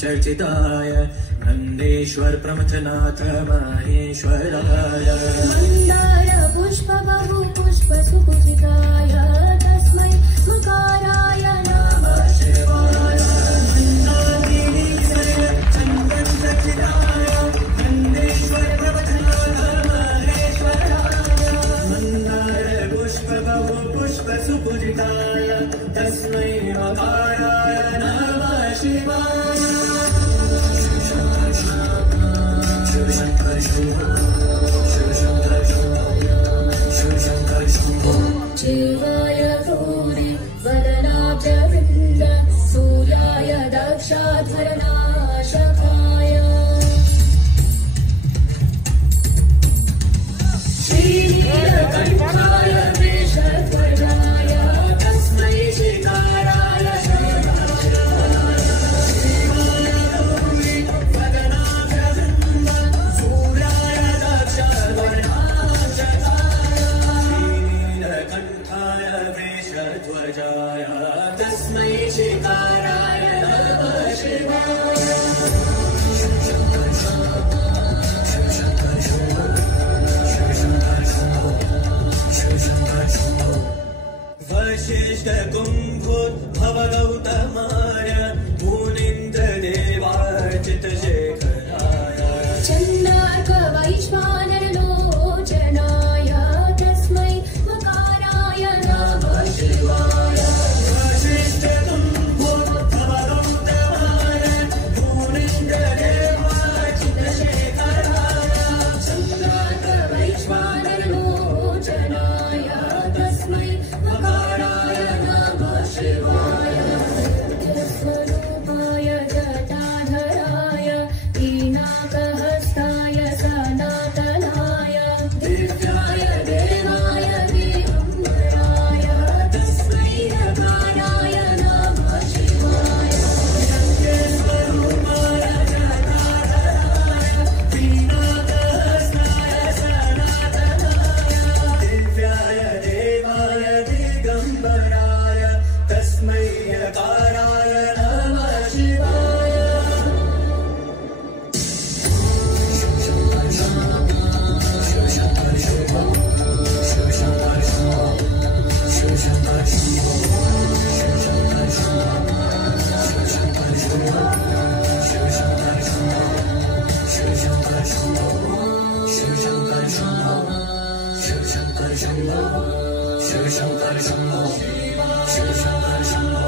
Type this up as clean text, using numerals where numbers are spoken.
चर्चिताय नन्देश्वर प्रमथनाथ महेश्वराय मन्दार पुष्प बहु पुष्प सुपूजिताय तस्मै मकाराय नमः शिवाय मन्दाकिनी चन्दन चर्चिताय नन्देश्वर प्रमथनाथ महेश्वराय मन्दार पुष्प बहु पुष्प सुपूजिताय तस्मै मकाराय नमः शिवाय शिवाय गौरी वदनाब्जवृन्द सूर्याय दक्षाधरनाशकाय श्रीनीलकण्ठाय वृषध्वजाय तस्मै शिकाराय ध्वजाय तस्मै शिकाराय नमः शिवाय वशिष्ठ कुम्भोद्भव गौतमाय मुनीन्द्र देवार्चित शेखराय चन्द्रार्क वैश्वानर लोचनाय तस्मै मकाराय नमः शिवाय वशिष्ठ कुम्भोद्भव गौतमाय मुनीन्द्र देवार्चित शेखराय चन्द्रार्क वैश्वानर लोचनाय तस्मै मकाराय नमः शिवाय स्वरूपाय जटाधराय कीनाकहस्ताय सनातनाय दिव्याय देवाय दिगम्बराय तस्मै नकाराय नमः शिवाय स्वरूपाय जटाधराय कीनाकहस्ताय सनातनाय दिव्याय देवाय दिगम्बराय तस्मै यकाराय नमः शिवाय शिव शंकर शंभो